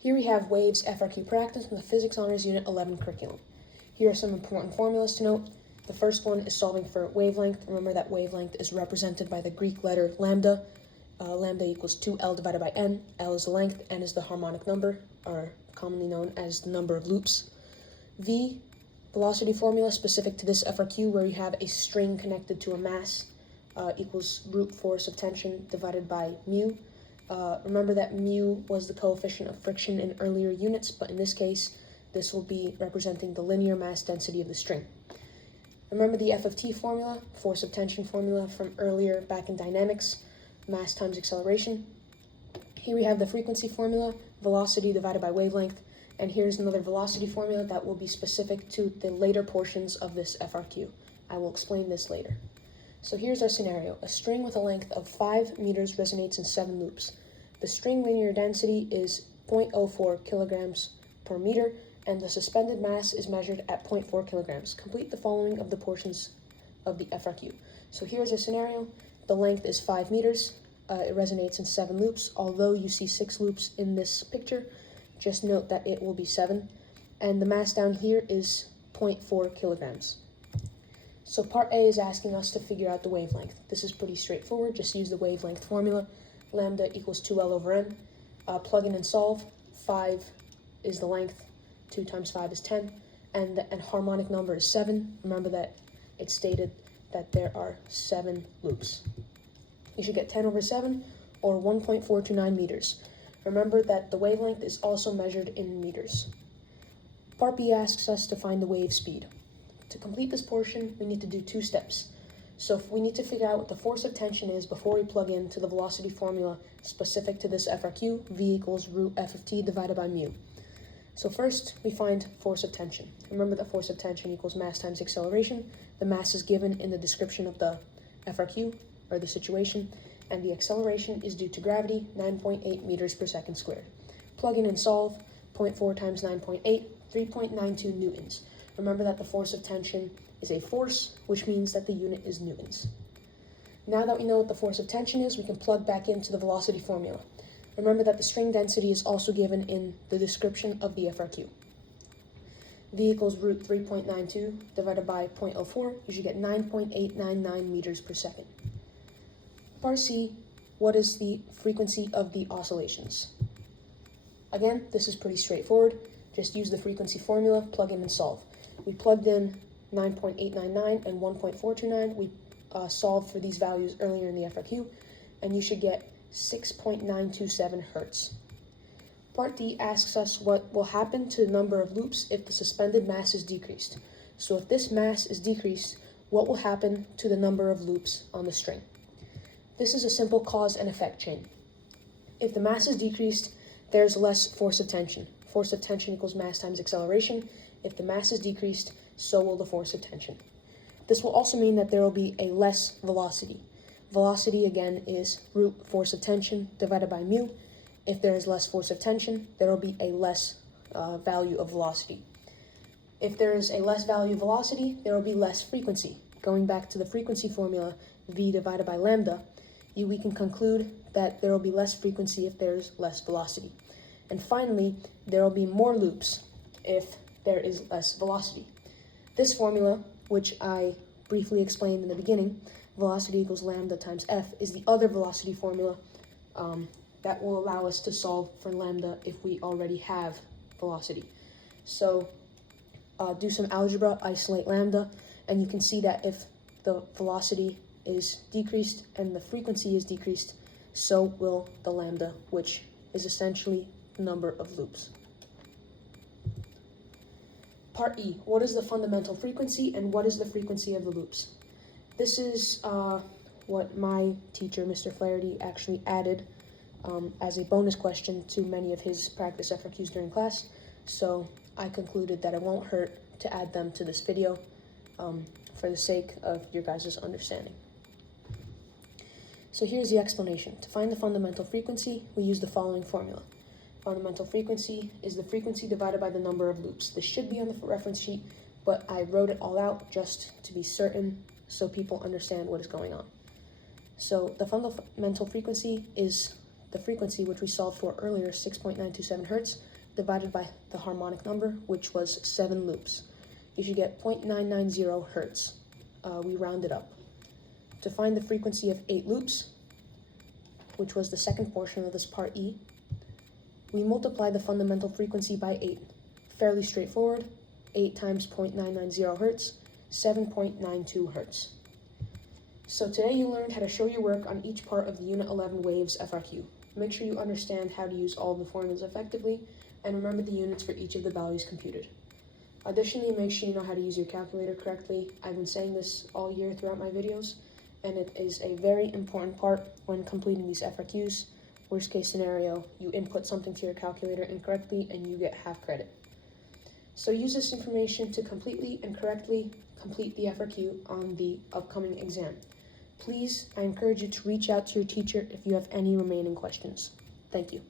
Here we have Waves FRQ Practice in the Physics Honors Unit 11 curriculum. Here are some important formulas to note. The first one is solving for wavelength. Remember that wavelength is represented by the Greek letter lambda. Lambda equals 2L divided by N. L is the length, N is the harmonic number, or commonly known as the number of loops. V, velocity formula specific to this FRQ, where you have a string connected to a mass, equals root force of tension divided by mu. Remember that mu was the coefficient of friction in earlier units, but in this case, this will be representing the linear mass density of the string. Remember the FFT formula, force of tension formula from earlier back in dynamics, mass times acceleration. Here we have the frequency formula, velocity divided by wavelength, and here's another velocity formula that will be specific to the later portions of this FRQ. I will explain this later. So here's our scenario. A string with a length of 5 meters resonates in 7 loops. The string linear density is 0.04 kilograms per meter, and the suspended mass is measured at 0.4 kilograms. Complete the following of the portions of the FRQ. So here's our scenario. The length is 5 meters. It resonates in 7 loops. Although you see 6 loops in this picture, just note that it will be 7. And the mass down here is 0.4 kilograms. So part A is asking us to figure out the wavelength. This is pretty straightforward. Just use the wavelength formula. Lambda equals 2L over N. Plug in and solve. 5 is the length. 2 times 5 is 10. And the harmonic number is 7. Remember that it's stated that there are 7 loops. You should get 10 over 7, or 1.429 meters. Remember that the wavelength is also measured in meters. Part B asks us to find the wave speed. To complete this portion, we need to do 2 steps. So if we need to figure out what the force of tension is before we plug into the velocity formula specific to this FRQ, V equals root F of T divided by mu. So first, we find force of tension. Remember that force of tension equals mass times acceleration. The mass is given in the description of the FRQ, or the situation, and the acceleration is due to gravity, 9.8 meters per second squared. Plug in and solve. 0.4 times 9.8, 3.92 newtons. Remember that the force of tension is a force, which means that the unit is newtons. Now that we know what the force of tension is, we can plug back into the velocity formula. Remember that the string density is also given in the description of the FRQ. V equals root 3.92 divided by 0.04. You should get 9.899 meters per second. Part C, what is the frequency of the oscillations? Again, this is pretty straightforward. Just use the frequency formula, plug in and solve. We plugged in 9.899 and 1.429. We solved for these values earlier in the FRQ, and you should get 6.927 hertz. Part D asks us what will happen to the number of loops if the suspended mass is decreased. So if this mass is decreased, what will happen to the number of loops on the string? This is a simple cause and effect chain. If the mass is decreased, there's less force of tension. Force of tension equals mass times acceleration. If the mass is decreased, so will the force of tension. This will also mean that there will be a less velocity. Velocity, again, is root force of tension divided by mu. If there is less force of tension, there will be a less value of velocity. If there is a less value of velocity, there will be less frequency. Going back to the frequency formula, V divided by lambda, we can conclude that there will be less frequency if there's less velocity. And finally, there will be more loops if there is less velocity. This formula, which I briefly explained in the beginning, velocity equals lambda times F, is the other velocity formula that will allow us to solve for lambda if we already have velocity. So do some algebra, isolate lambda, and you can see that if the velocity is decreased and the frequency is decreased, so will the lambda, which is essentially the number of loops. Part E, what is the fundamental frequency and what is the frequency of the loops? This is what my teacher, Mr. Flaherty, actually added as a bonus question to many of his practice FRQs during class, so I concluded that it won't hurt to add them to this video for the sake of your guys' understanding. So here's the explanation. To find the fundamental frequency, we use the following formula. Fundamental frequency is the frequency divided by the number of loops. This should be on the reference sheet, but I wrote it all out just to be certain so people understand what is going on. So the fundamental frequency is the frequency, which we solved for earlier, 6.927 hertz, divided by the harmonic number, which was 7 loops. You should get 0.990 hertz. We rounded up. To find the frequency of 8 loops, which was the second portion of this part E, we multiply the fundamental frequency by 8. Fairly straightforward. 8 times 0.990 hertz, 7.92 hertz. So today you learned how to show your work on each part of the Unit 11 Waves FRQ. Make sure you understand how to use all of the formulas effectively, and remember the units for each of the values computed. Additionally, make sure you know how to use your calculator correctly. I've been saying this all year throughout my videos, and it is a very important part when completing these FRQs. Worst case scenario, you input something to your calculator incorrectly and you get half credit. So use this information to completely and correctly complete the FRQ on the upcoming exam. Please, I encourage you to reach out to your teacher if you have any remaining questions. Thank you.